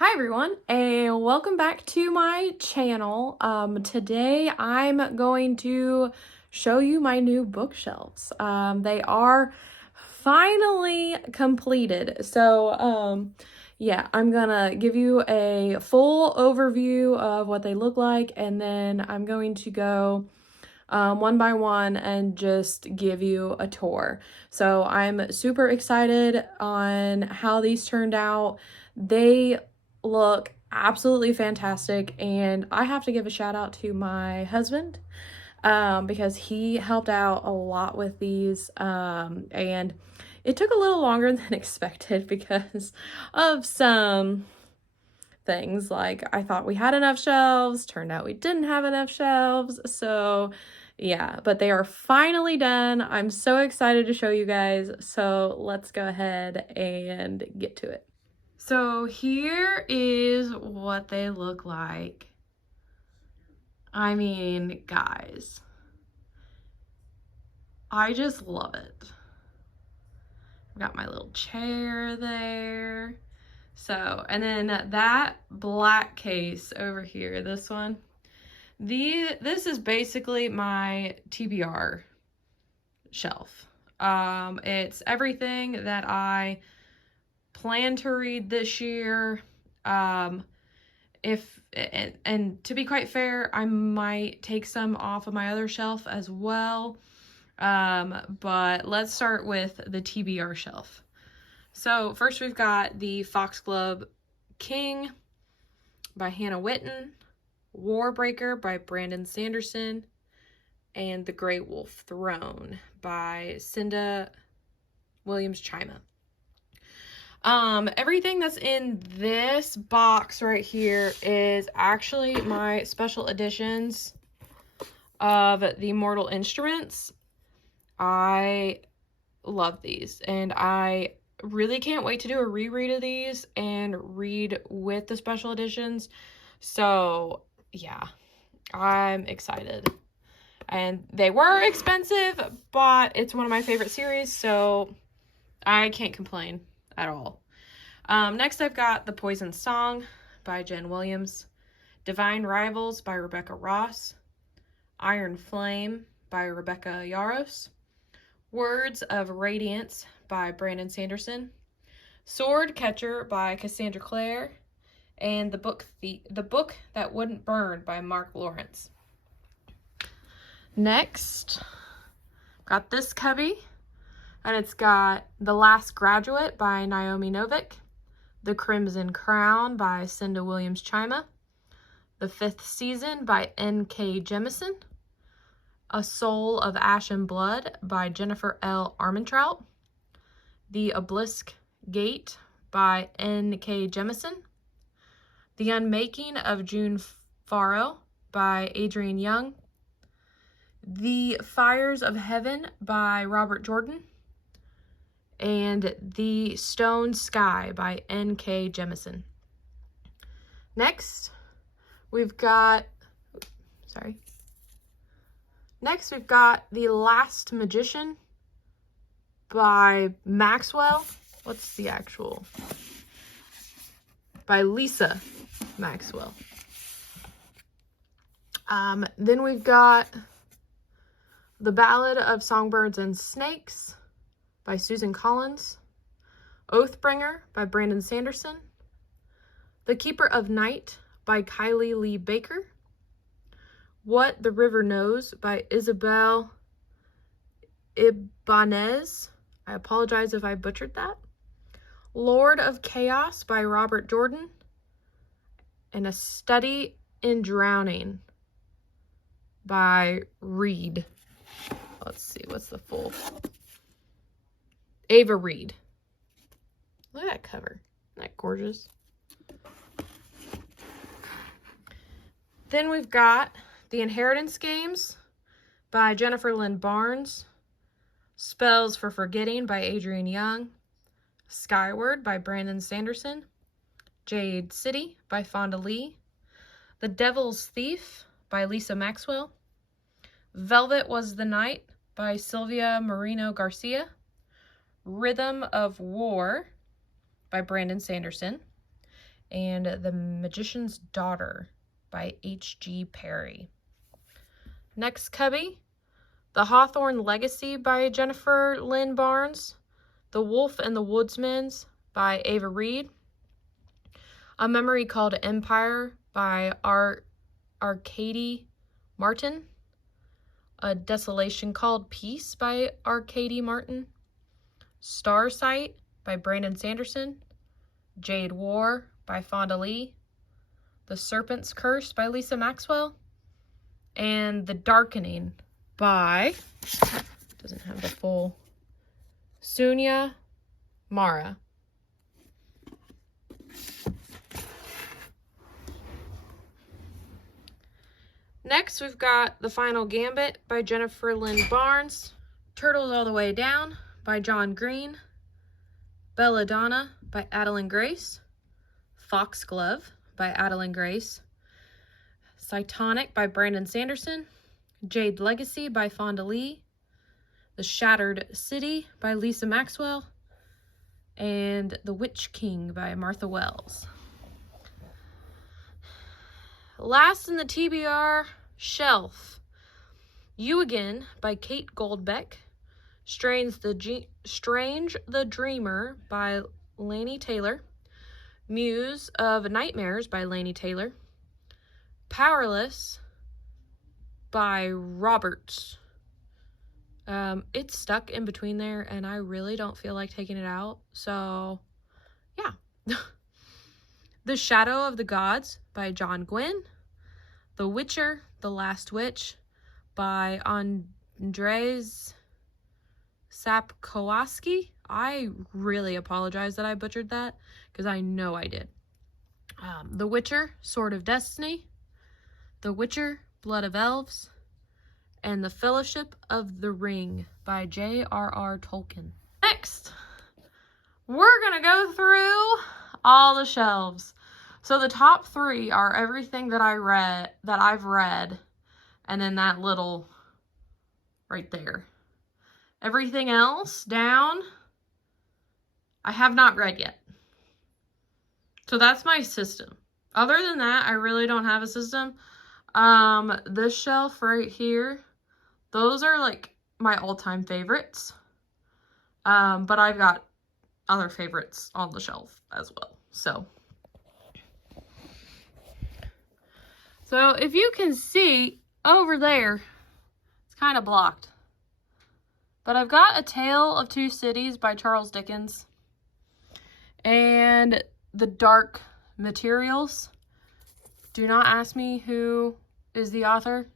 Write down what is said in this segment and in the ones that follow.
Hi everyone, and welcome back to my channel. Today I'm going to show you my new bookshelves. They are finally completed. Yeah, I'm gonna give you a full overview of what they look like, and then I'm going to go one by one and just give you a tour. So I'm super excited on how these turned out. They look absolutely fantastic, and I have to give a shout out to my husband because he helped out a lot with these, and it took a little longer than expected because of some things. Like, I thought we had enough shelves, turned out we didn't have enough shelves. So yeah, but they are finally done. I'm so excited to show you guys. So let's go ahead and get to it. So here is what they look like. I mean, guys, I just love it. I've got my little chair there. So, and then that black case over here, this one, this is basically my TBR shelf. It's everything that I plan to read this year. And to be quite fair, I might take some off of my other shelf as well. But let's start with the TBR shelf. So first we've got the Foxglove King by Hannah Witten, Warbreaker by Brandon Sanderson, and The Grey Wolf Throne by Cinda Williams-Chima. Everything that's in this box right here is actually my special editions of the Mortal Instruments. I love these, and I really can't wait to do a reread of these and read with the special editions. So yeah, I'm excited. And they were expensive, but it's one of my favorite series, so I can't complain at all. Next I've got The Poison Song by Jen Williams, Divine Rivals by Rebecca Ross, Iron Flame by Rebecca Yaros, Words of Radiance by Brandon Sanderson, Sword Catcher by Cassandra Clare, and The Book That Wouldn't Burn by Mark Lawrence. Next, got this cubby, and it's got The Last Graduate by Naomi Novik, The Crimson Crown by Cinda Williams-Chima, The Fifth Season by N.K. Jemisin, A Soul of Ash and Blood by Jennifer L. Armentrout, The Obelisk Gate by N.K. Jemisin, The Unmaking of June Farrow by Adrienne Young, The Fires of Heaven by Robert Jordan, and The Stone Sky by N.K. Jemisin. Next, we've got The Last Magician by Maxwell. What's the actual? By Lisa Maxwell. Then we've got The Ballad of Songbirds and Snakes by Susan Collins, Oathbringer by Brandon Sanderson, The Keeper of Night by Kylie Lee Baker, What the River Knows by Isabel Ibanez. I apologize if I butchered that. Lord of Chaos by Robert Jordan, and A Study in Drowning by Reed. Let's see, what's the full? Ava Reed. Look at that cover. Isn't that gorgeous? Then we've got The Inheritance Games by Jennifer Lynn Barnes, Spells for Forgetting by Adrienne Young, Skyward by Brandon Sanderson, Jade City by Fonda Lee, The Devil's Thief by Lisa Maxwell, Velvet Was the Night by Sylvia Marino Garcia, Rhythm of War by Brandon Sanderson, and The Magician's Daughter by H.G. Perry. Next cubby, The Hawthorne Legacy by Jennifer Lynn Barnes, The Wolf and the Woodsmans by Ava Reed, A Memory Called Empire by Arcady Martin, A Desolation Called Peace by Arcady Martin, Starsight by Brandon Sanderson, Jade War by Fonda Lee, The Serpent's Curse by Lisa Maxwell, and The Darkening by, doesn't have the full, Sunya Mara. Next, we've got The Final Gambit by Jennifer Lynn Barnes, Turtles All the Way Down by John Green, Belladonna by Adeline Grace, Foxglove by Adeline Grace, Cytonic by Brandon Sanderson, Jade Legacy by Fonda Lee, The Shattered City by Lisa Maxwell, and The Witch King by Martha Wells. Last in the TBR shelf, You Again by Kate Goldbeck, Strange the Dreamer by Laini Taylor, Muse of Nightmares by Laini Taylor, Powerless by Roberts. It's stuck in between there, and I really don't feel like taking it out, so yeah. The Shadow of the Gods by John Gwynne, The Witcher, The Last Witch by Andrzej Sapkowski. I really apologize that I butchered that, because I know I did. The Witcher, Sword of Destiny, The Witcher, Blood of Elves, and The Fellowship of the Ring by J.R.R. Tolkien. Next, we're going to go through all the shelves. So the top 3 are everything that I've read, and then that little right there. Everything else down, I have not read yet. So that's my system. Other than that, I really don't have a system. This shelf right here, those are like my all-time favorites. But I've got other favorites on the shelf as well. So if you can see over there, it's kind of blocked. But I've got A Tale of Two Cities by Charles Dickens and The Dark Materials. Do not ask me who is the author.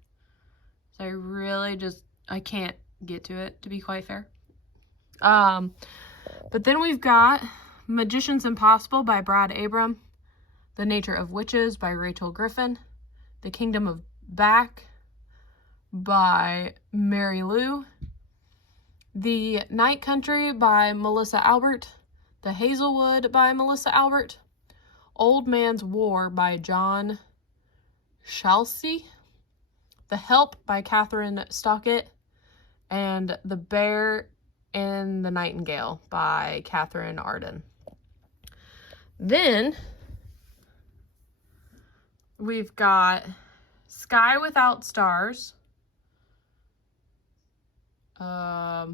I can't get to it, to be quite fair. But then we've got Magician's Impossible by Brad Abram, The Nature of Witches by Rachel Griffin, The Kingdom of Back by Mary Lou, The Night Country by Melissa Albert, The Hazelwood by Melissa Albert, Old Man's War by John Chalsey, The Help by Catherine Stockett, and The Bear and the Nightingale by Catherine Arden. Then we've got Sky Without Stars. I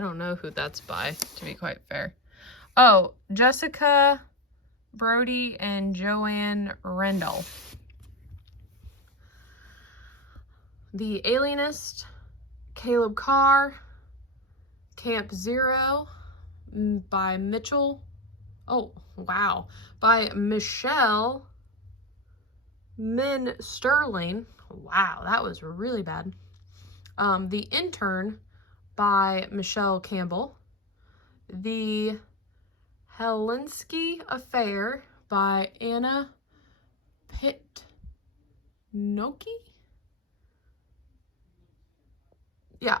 don't know who that's by, to be quite fair. Oh, Jessica Brody and Joanne Rendell. The Alienist, Caleb Carr, Camp Zero by by Michelle Min Sterling. Wow, that was really bad. The Intern by Michelle Campbell. The Helsinki Affair by Anna Pitnoki. Yeah,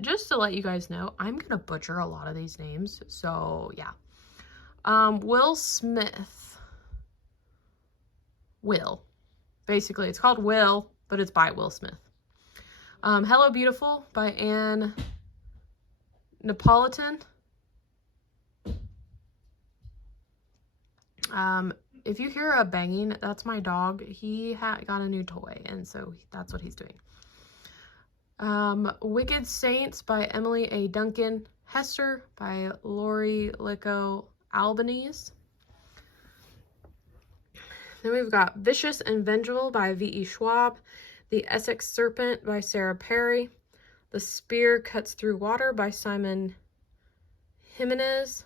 just to let you guys know, I'm gonna butcher a lot of these names, so yeah. Will Smith. Basically, it's called Will, but it's by Will Smith. Hello Beautiful by Anne Napolitan. if you hear a banging, that's my dog. He got a new toy, and so that's what he's doing. Wicked Saints by Emily A. Duncan. Hester by Lori Licco Albanese. Then we've got Vicious and Vengeful by V.E. Schwab. The Essex Serpent by Sarah Perry. The Spear Cuts Through Water by Simon Jimenez.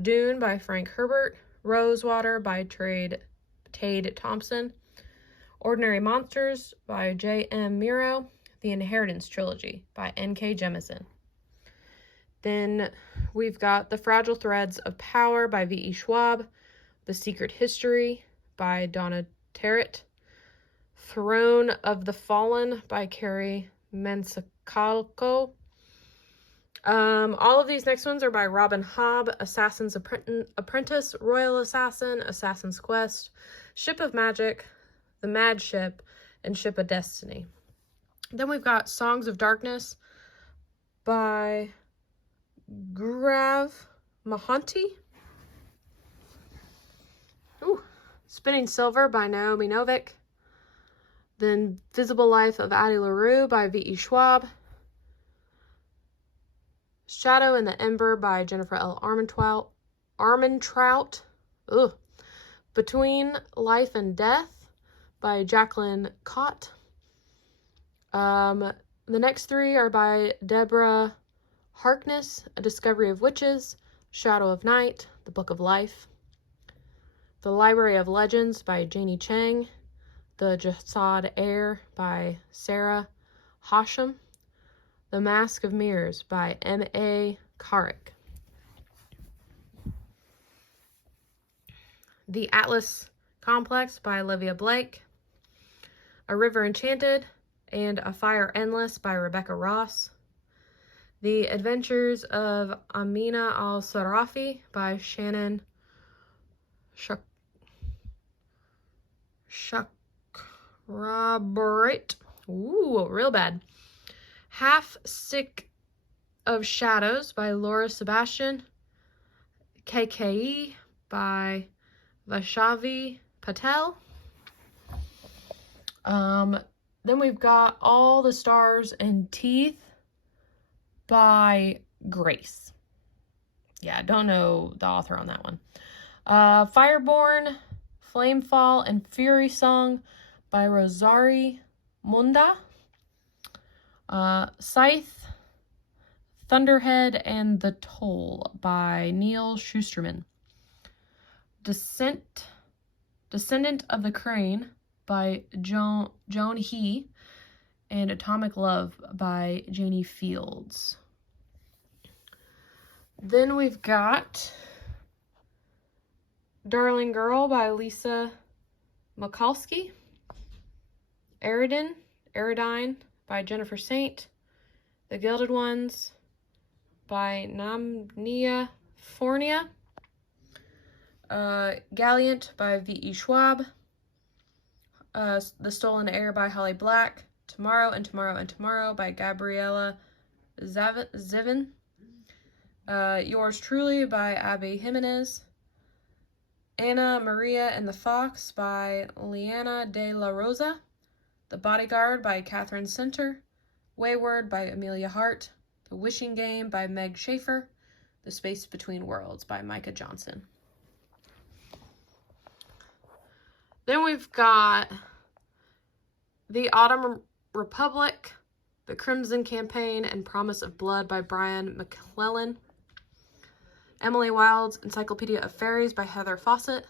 Dune by Frank Herbert. Rosewater by Tade Thompson. Ordinary Monsters by J.M. Miro. The Inheritance Trilogy by N.K. Jemisin. Then we've got The Fragile Threads of Power by V.E. Schwab. The Secret History by Donna Tarrant. Throne of the Fallen by Carrie Mensacalco. All of these next ones are by Robin Hobb. Assassin's Apprentice, Royal Assassin, Assassin's Quest, Ship of Magic, The Mad Ship, and Ship of Destiny. Then we've got Songs of Darkness by Gaurav Mohanty. Spinning Silver by Naomi Novik. Then Visible Life of Addie LaRue by V.E. Schwab. Shadow in the Ember by Jennifer L. Armentrout. Between Life and Death by Jacqueline Cott. The next three are by Deborah Harkness. A Discovery of Witches, Shadow of Night, The Book of Life. The Library of Legends by Janie Chang. The Jasad Air by Sarah Hashem. The Mask of Mirrors by M.A. Carrick. The Atlas Complex by Olivia Blake. A River Enchanted and A Fire Endless by Rebecca Ross. The Adventures of Amina al-Sarafi by Shannon Chakrabarti. Ooh, real bad. Half Sick of Shadows by Laura Sebastian. KKE by Vaishnavi Patel. Then we've got All the Stars and Teeth by Grace. Yeah, don't know the author on that one. Fireborn, Flamefall, and Fury Song by Rosari Munda. Scythe, Thunderhead, and The Toll by Neil Schusterman. Descendant of the Crane by Joan He, and Atomic Love by Janie Fields. Then we've got Darling Girl by Lisa Mikulski. Eridine by Jennifer Saint. The Gilded Ones by Namnia Fornia. Gallant by V.E. Schwab. The Stolen Air by Holly Black. Tomorrow and Tomorrow and Tomorrow by Gabriella Zivin. Yours Truly by Abby Jimenez. Anna Maria and the Fox by Liana de la Rosa. The Bodyguard by Catherine Center. Wayward by Amelia Hart. The Wishing Game by Meg Schaefer. The Space Between Worlds by Micah Johnson. Then we've got The Autumn Republic, The Crimson Campaign, and Promise of Blood by Brian McClellan. Emily Wilde's Encyclopedia of Fairies by Heather Fawcett.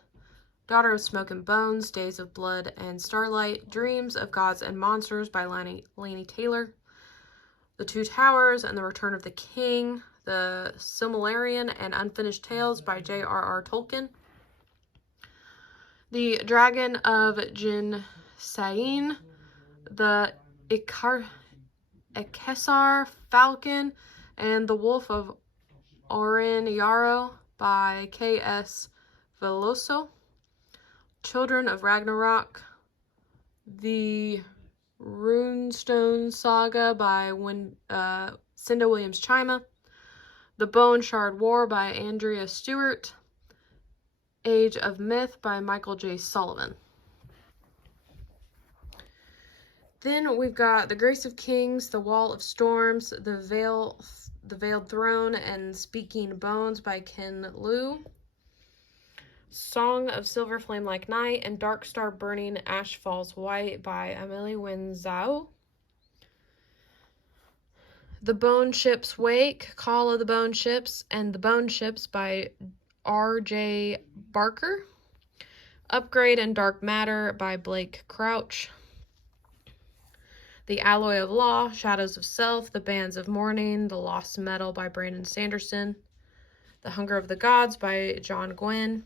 Daughter of Smoke and Bones, Days of Blood and Starlight. Dreams of Gods and Monsters by Laini Taylor. The Two Towers and the Return of the King. The Silmarillion and Unfinished Tales by J.R.R. Tolkien. The Dragon of Jin Sain. The Ekesar Falcon and the Wolf of Orin Yarrow by K.S. Veloso. Children of Ragnarok. The Runestone Saga by Cinda Williams-Chima. The Bone Shard War by Andrea Stewart. Age of Myth by Michael J. Sullivan. Then we've got The Grace of Kings, The Wall of Storms, The Veiled Throne, and Speaking Bones by Ken Liu. Song of Silver Flame Like Night and Dark Star Burning Ash Falls White by Emily Winslow. The Bone Ships Wake, Call of the Bone Ships, and The Bone Ships by R.J. Barker. Upgrade and Dark Matter by Blake Crouch. The Alloy of Law, Shadows of Self, The Bands of Mourning, The Lost Metal by Brandon Sanderson. The Hunger of the Gods by John Gwynne.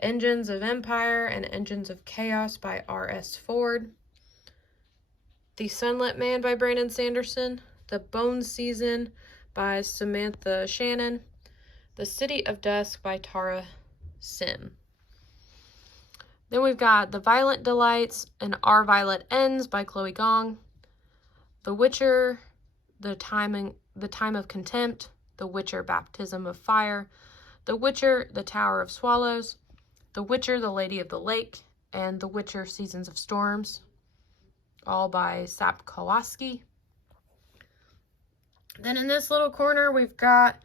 Engines of Empire and Engines of Chaos by R.S. Ford. The Sunlit Man by Brandon Sanderson. The Bone Season by Samantha Shannon. The City of Dusk by Tara Sim. Then we've got The Violent Delights and Our Violet Ends by Chloe Gong. The Witcher, The Time of Contempt. The Witcher, Baptism of Fire. The Witcher, The Tower of Swallows. The Witcher, The Lady of the Lake, and The Witcher, Seasons of Storms, all by Sap Kowalski. Then in this little corner, we've got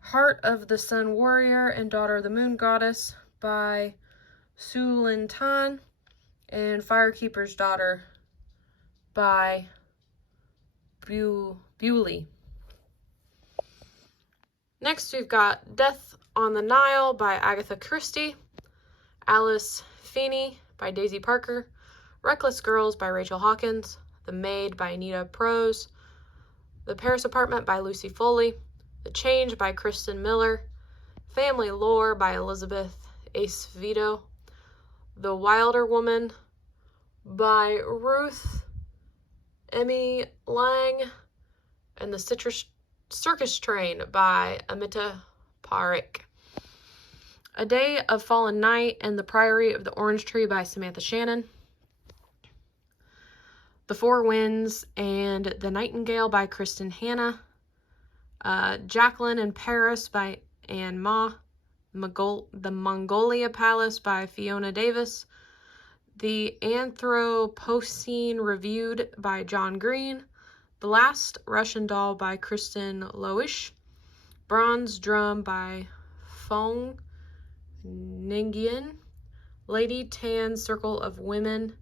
Heart of the Sun Warrior and Daughter of the Moon Goddess by Su Lin Tan, and Firekeeper's Daughter by Bewley. Next, we've got Death on the Nile by Agatha Christie. Alice Feeney by Daisy Parker. Reckless Girls by Rachel Hawkins. The Maid by Anita Prose. The Paris Apartment by Lucy Foley. The Change by Kristen Miller. Family Lore by Elizabeth Acevedo. The Wilder Woman by Ruth Emmy Lang. And The Circus Train by Amita Parikh. A Day of Fallen Night and The Priory of the Orange Tree by Samantha Shannon. The Four Winds and The Nightingale by Kristen Hanna. Jacqueline in Paris by Anne Ma. The Mongolia Palace by Fiona Davis. The Anthropocene Reviewed by John Green. The Last Russian Doll by Kristen Loesch. Bronze Drum by Fong Ningyan. Lady Tan Circle of Women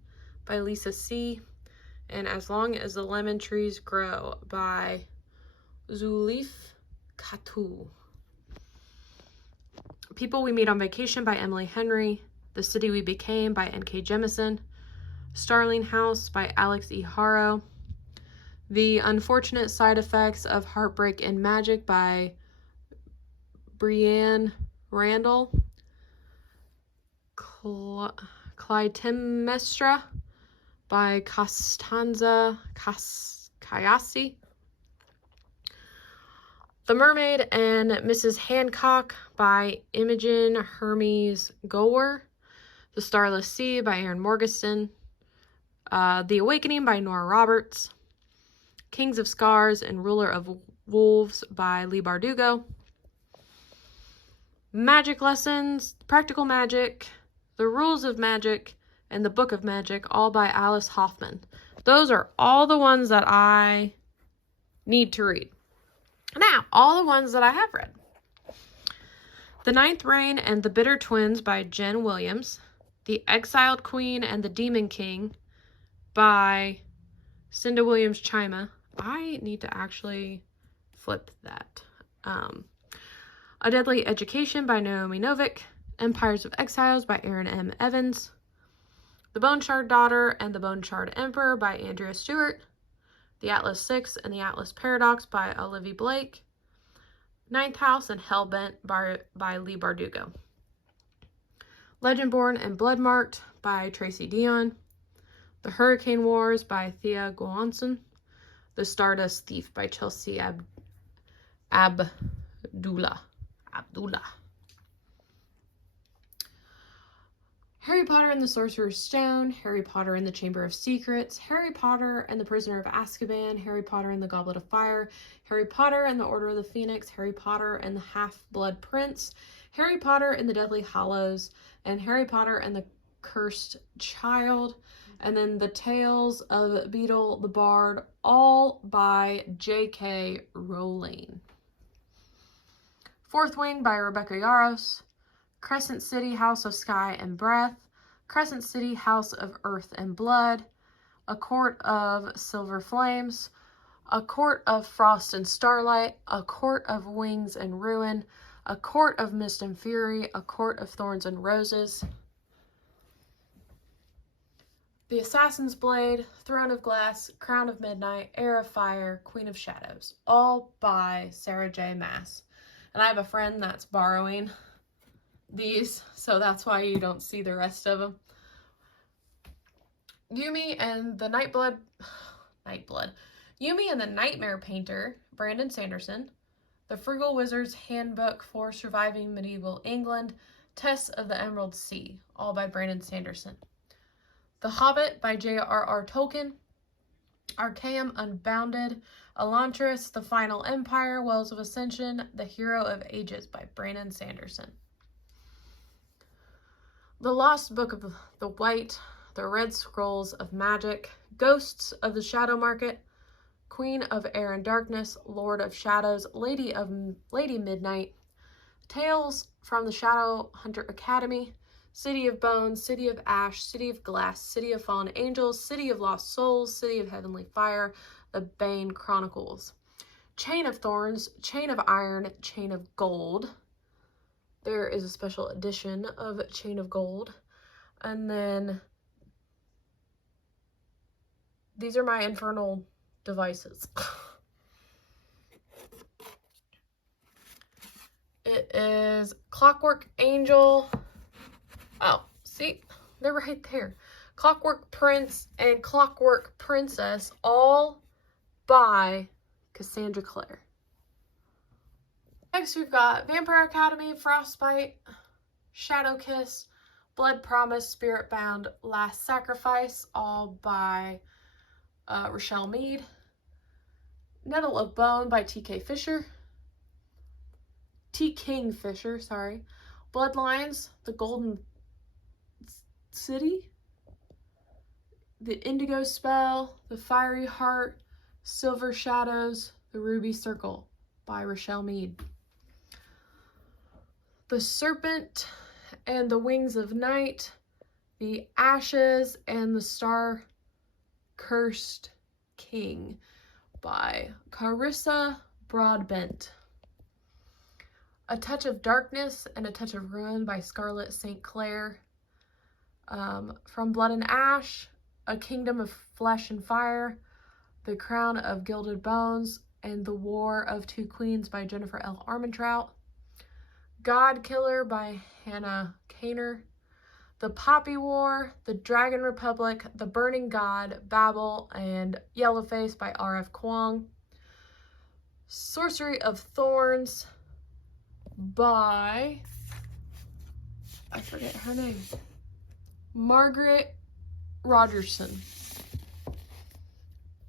by Lisa C. And As Long as the Lemon Trees Grow by Zulif Katu. People We Meet on Vacation by Emily Henry. The City We Became by N.K. Jemisin. Starling House by Alex E. Haro. The Unfortunate Side Effects of Heartbreak and Magic by Brianne Randall. Clytemnestra by Costanza Kayasi. The Mermaid and Mrs. Hancock by Imogen Hermes Gower. The Starless Sea by Aaron Morgenstern. The Awakening by Nora Roberts. Kings of Scars and Ruler of Wolves by Leigh Bardugo. Magic Lessons, Practical Magic, The Rules of Magic, and The Book of Magic, all by Alice Hoffman. Those are all the ones that I need to read. Now, all the ones that I have read. The Ninth Reign and The Bitter Twins by Jen Williams. The Exiled Queen and the Demon King by Cinda Williams Chima. I need to actually flip that. A Deadly Education by Naomi Novik. Empires of Exiles by Aaron M. Evans. The Bone Shard Daughter and the Bone Shard Emperor by Andrea Stewart. The Atlas Six and the Atlas Paradox by Olivia Blake. Ninth House and Hellbent by Leigh Bardugo. Legendborn and Bloodmarked by Tracy Dion. The Hurricane Wars by Thea Gohanson. The Stardust Thief by Chelsea Abdullah. Harry Potter and the Sorcerer's Stone, Harry Potter and the Chamber of Secrets, Harry Potter and the Prisoner of Azkaban, Harry Potter and the Goblet of Fire, Harry Potter and the Order of the Phoenix, Harry Potter and the Half-Blood Prince, Harry Potter and the Deathly Hallows, and Harry Potter and the Cursed Child, and then The Tales of Beedle the Bard, all by J.K. Rowling. Fourth Wing by Rebecca Yarros, Crescent City, House of Sky and Breath, Crescent City, House of Earth and Blood, A Court of Silver Flames, A Court of Frost and Starlight, A Court of Wings and Ruin, A Court of Mist and Fury, A Court of Thorns and Roses, The Assassin's Blade, Throne of Glass, Crown of Midnight, Heir of Fire, Queen of Shadows, all by Sarah J. Maas. And I have a friend that's borrowing these, so that's why you don't see the rest of them. Yumi and the Yumi and the Nightmare Painter, Brandon Sanderson. The Frugal Wizard's Handbook for Surviving Medieval England, Tess of the Emerald Sea, all by Brandon Sanderson. The Hobbit by J.R.R. Tolkien, Archaeum Unbounded, Elantris, The Final Empire, Wells of Ascension, The Hero of Ages by Brandon Sanderson. The Lost Book of the Red Scrolls of Magic, Ghosts of the Shadow Market, Queen of Air and Darkness, Lord of Shadows, Lady Midnight, Tales from the Shadowhunter Academy, City of Bones, City of Ash, City of Glass, City of Fallen Angels, City of Lost Souls, City of Heavenly Fire, The Bane Chronicles, Chain of Thorns, Chain of Iron, Chain of Gold. There is a special edition of Chain of Gold. And then these are my infernal devices. It is Clockwork Angel. Oh, see, they're right there. Clockwork Prince and Clockwork Princess, all by Cassandra Clare. Next, we've got Vampire Academy, Frostbite, Shadow Kiss, Blood Promise, Spirit Bound, Last Sacrifice, all by Rochelle Mead. Nettle of Bone by T. King Fisher, sorry. Bloodlines, The Golden City, The Indigo Spell, The Fiery Heart, Silver Shadows, The Ruby Circle by Rochelle Mead. The Serpent and the Wings of Night, The Ashes and the Star-Cursed King by Carissa Broadbent. A Touch of Darkness and a Touch of Ruin by Scarlett St. Clair. From Blood and Ash, A Kingdom of Flesh and Fire, The Crown of Gilded Bones, and The War of Two Queens by Jennifer L. Armentrout. God Killer by Hannah Kaner. The Poppy War, The Dragon Republic, The Burning God, Babel, and Yellowface by R.F. Kuang. Sorcery of Thorns by, I forget her name, Margaret Rogerson.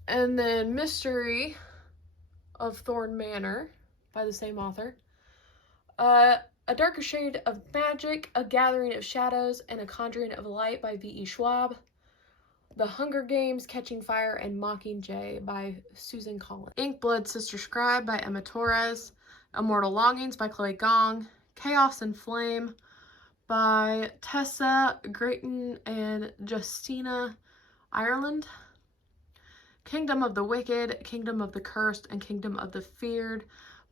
And then Mystery of Thorn Manor by the same author. A Darker Shade of Magic, A Gathering of Shadows, and A Conjuring of Light by V.E. Schwab. The Hunger Games, Catching Fire, and Mockingjay by Susan Collins. Inkblood Sister Scribe by Emma Torres. Immortal Longings by Chloe Gong. Chaos and Flame by Tessa Grayton and Justina Ireland. Kingdom of the Wicked, Kingdom of the Cursed, and Kingdom of the Feared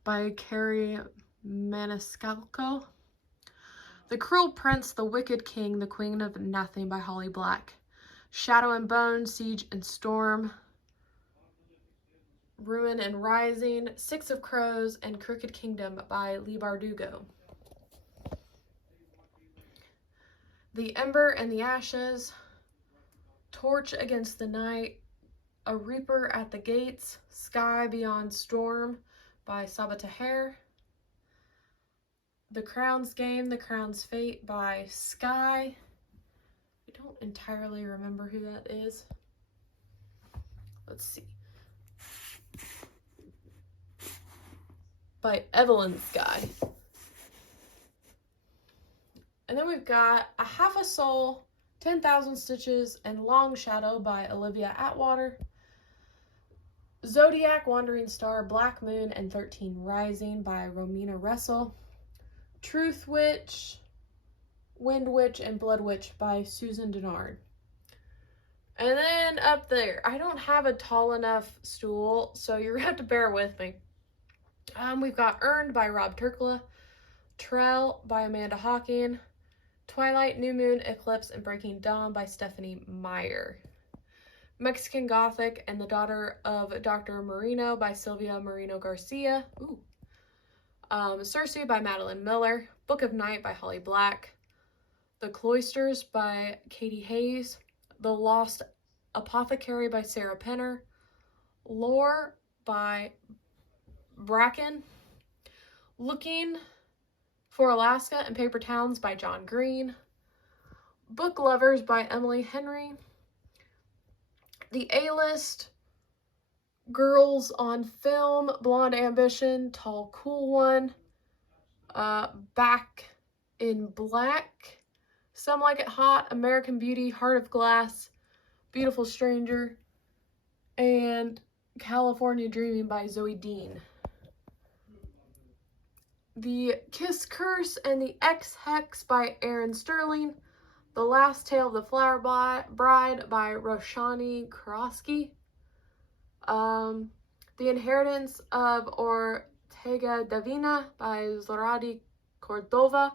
by Carrie Maniscalco. The Cruel Prince, The Wicked King, The Queen of Nothing by Holly Black. Shadow and Bone, Siege and Storm, Ruin and Rising, Six of Crows, and Crooked Kingdom by Leigh Bardugo. The Ember and the Ashes, Torch Against the Night, A Reaper at the Gates, Sky Beyond Storm by Sabaa Tahir. The Crown's Game, The Crown's Fate by Sky. I don't entirely remember who that is. Let's see. By Evelyn Sky. And then we've got A Half a Soul, 10,000 Stitches, and Long Shadow by Olivia Atwater. Zodiac, Wandering Star, Black Moon, and 13 Rising by Romina Russell. Truth Witch, Wind Witch, and Blood Witch by Susan Dennard. And then up there, I don't have a tall enough stool, so you're going to have to bear with me. We've got Earned by Rob Turkla, Trell by Amanda Hawking, Twilight, New Moon, Eclipse, and Breaking Dawn by Stephanie Meyer. Mexican Gothic and the Daughter of Dr. Marino by Sylvia Marino Garcia. Circe by Madeline Miller. Book of Night by Holly Black. The Cloisters by Katie Hayes. The Lost Apothecary by Sarah Penner. Lore by Bracken. Looking for Alaska and Paper Towns by John Green. Book Lovers by Emily Henry. The A-List, Girls on Film, Blonde Ambition, Tall Cool One, Back in Black, Some Like It Hot, American Beauty, Heart of Glass, Beautiful Stranger, and California Dreaming by Zoe Dean. The Kiss Curse and the X-Hex by Aaron Sterling. The Last Tale of the Flower Bride by Roshani Karosky. The Inheritance of Ortega Davina by Zoradi Cordova.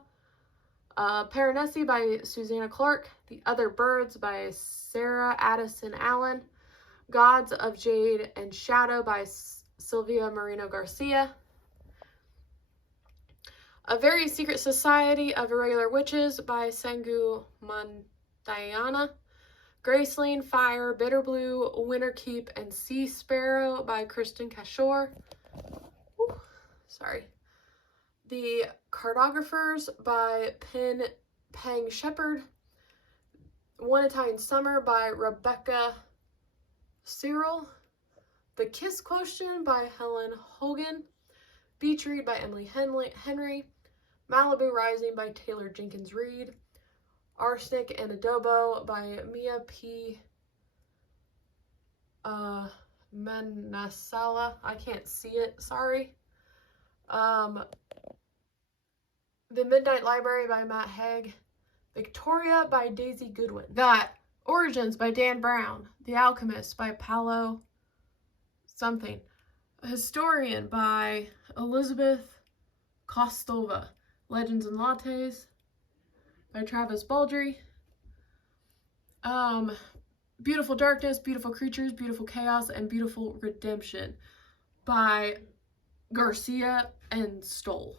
Paranesi by Susanna Clark. The Other Birds by Sarah Addison Allen. Gods of Jade and Shadow by Sylvia Marino Garcia. A Very Secret Society of Irregular Witches by Sengu Mandayana. Graceling, Fire, Bitter Blue, Winter Keep, and Sea Sparrow by Kristen Cashore. The Cartographers by Pang Shepherd. One Italian Summer by Rebecca Cyril. The Kiss Quotient by Helen Hogan. Beach Read by Emily Henry. Malibu Rising by Taylor Jenkins Reid. Arsenic and Adobo by Mia P. Manasala. I can't see it, sorry. The Midnight Library by Matt Haig. Victoria by Daisy Goodwin. Got Origins by Dan Brown. The Alchemist by Paolo something. Historian by Elizabeth Kostova. Legends and Lattes by Travis Baldry. Beautiful Darkness, Beautiful Creatures, Beautiful Chaos, and Beautiful Redemption by Garcia and Stoll.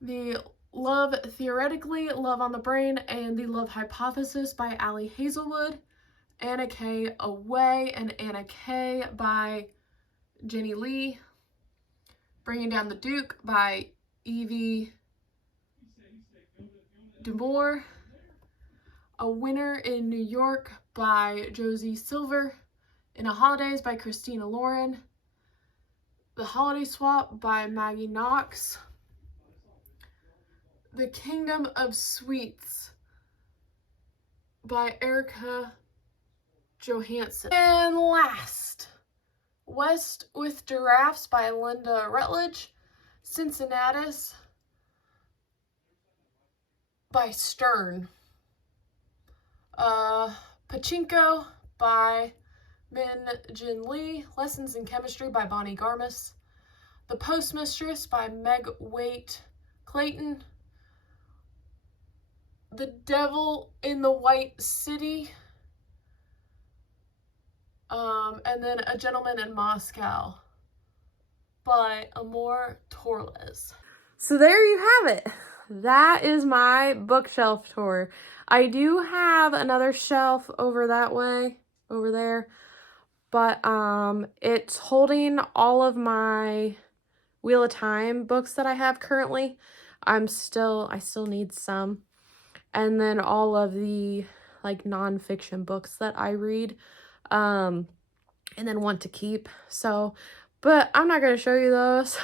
The Love Theoretically, Love on the Brain, and The Love Hypothesis by Allie Hazelwood. Anna K. Away and Anna K. by Jenny Lee. Bringing Down the Duke by Evie Demore. A Winter in New York by Josie Silver. In a Holidays by Christina Lauren. The Holiday Swap by Maggie Knox. The Kingdom of Sweets by Erica Johansson. And last, West with Giraffes by Linda Rutledge. Cincinnatus by Stern. Pachinko by Min Jin Lee. Lessons in Chemistry by Bonnie Garmis. The Postmistress by Meg Waite Clayton. The Devil in the White City. And then A Gentleman in Moscow by Amor Torres. So there you have it. That is my bookshelf tour. I do have another shelf over that way, over there, but it's holding all of my Wheel of Time books that I have currently. I still need some. And then all of the like nonfiction books that I read and then want to keep. So, but I'm not going to show you those.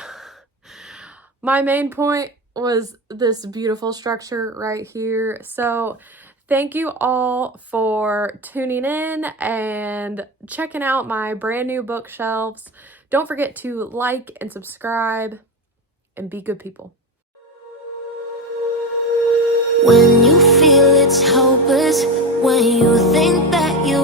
My main point was this beautiful structure right here. So thank you all for tuning in and checking out my brand new bookshelves. Don't forget to like and subscribe and be good people. When you feel it's hopeless, when you think that you